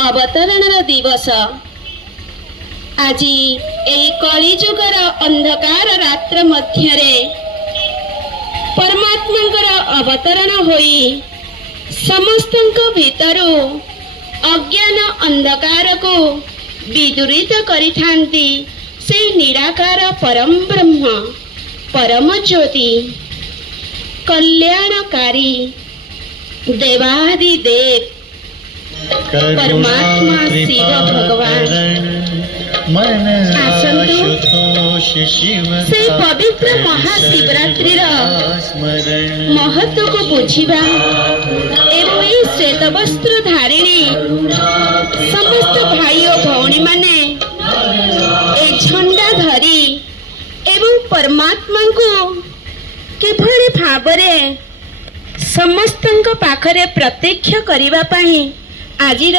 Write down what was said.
अवतरण दिवस। आज कलिजुगर अंधकार रात्र मध्य परमात्मा अवतरण होई समस्त भितरु अज्ञान अंधकार को विदूरित करिथांती से निराकार परम ब्रह्म परम ज्योति कल्याणकारी देवादि देव परमात्मा शिव भगवान से पवित्र महाशिवरात्रि महत्व को बुझिबा एवं श्वेत वस्त्र धारिणी समस्त भाई और भौणी माने एक झंडा धरी एवं परमात्मा को किभली भावरे समस्तଙ୍କ पाखरे प्रत्यक्ष करिबा पई आजिर